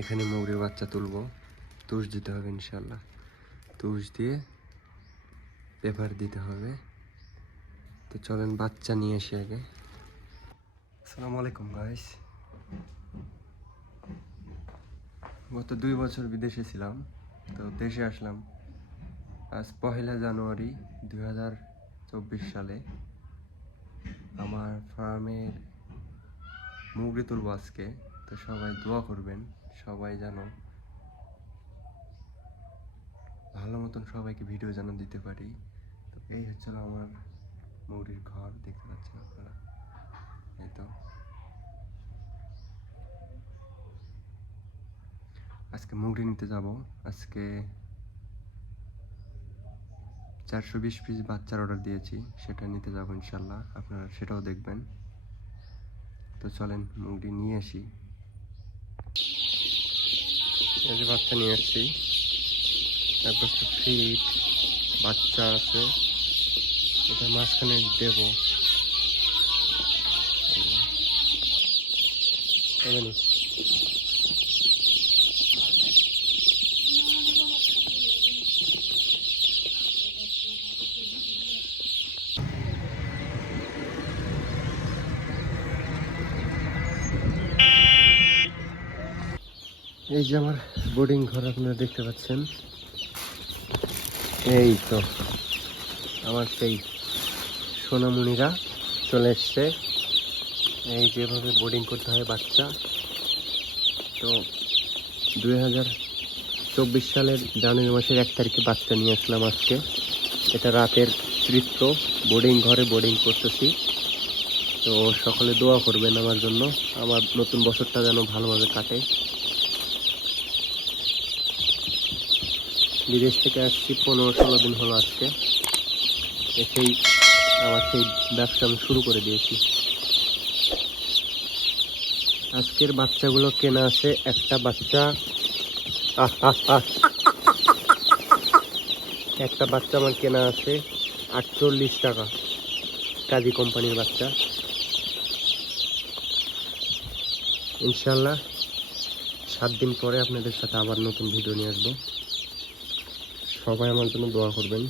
এখানে মুরগির বাচ্চা তুলবো, তুষ দিতে হবে ইনশাল্লাহ। তুষ দিয়ে পেপার দিতে হবে। তো চলেন বাচ্চা নিয়ে আসি আগে। আসসালামু আলাইকুম গাইস। গত 2 বছর বিদেশে ছিলাম, তো দেশে আসলাম আজ 1 জানুয়ারি 2024 সালে। আমার ফার্মের মুরগি তুলবো আজকে, তো সবাই দোয়া করবেন, সবাই যেন ভালো মতন সবাইকে ভিডিও যেন দিতে পারি। তো এই হচ্ছিল আমার মুরগির ঘর, দেখতে পাচ্ছেন আপনারা। এই তো আজকে মুরগি নিতে যাব। আজকে 420 পিস বাচ্চার অর্ডার দিয়েছি, সেটা নিতে যাব ইনশাল্লাহ। আপনারা সেটাও দেখবেন। তো চলেন মুরগি নিয়ে আসি। এই যে বাচ্চা নিয়ে আসছি, তারপর ফিট বাচ্চা আছে, এটা মাঝখানে দেব। এই যে আমার বোর্ডিং ঘর আপনারা দেখতে পাচ্ছেন। এই তো আমার সেই সোনামণিরা চলে এসছে। এই যেভাবে বোর্ডিং করতে হয় বাচ্চা। তো 2024 সালের জানুয়ারি মাসের 1 তারিখে বাচ্চা নিয়ে আসলাম আজকে। এটা রাতের দৃশ্য, বোর্ডিং ঘরে বোর্ডিং করতেছি। তো সকলে দোয়া করবেন আমার জন্য, আমার নতুন বছরটা যেন ভালোভাবে কাটে। বিদেশ থেকে আসছি 15-16 দিন হলো আজকে। এসেই আমার সেই ব্যবসা আমি শুরু করে দিয়েছি। আজকের বাচ্চাগুলো কেনা আছে, একটা বাচ্চা একটা বাচ্চা আমার কেনা আছে 48 টাকা, কাজী কোম্পানির বাচ্চা। ইনশাল্লাহ 7 দিন পরে আপনাদের সাথে আবার নতুন ভিডিও নিয়ে আসবো। সবাই আমার জন্য দোয়া করবেন।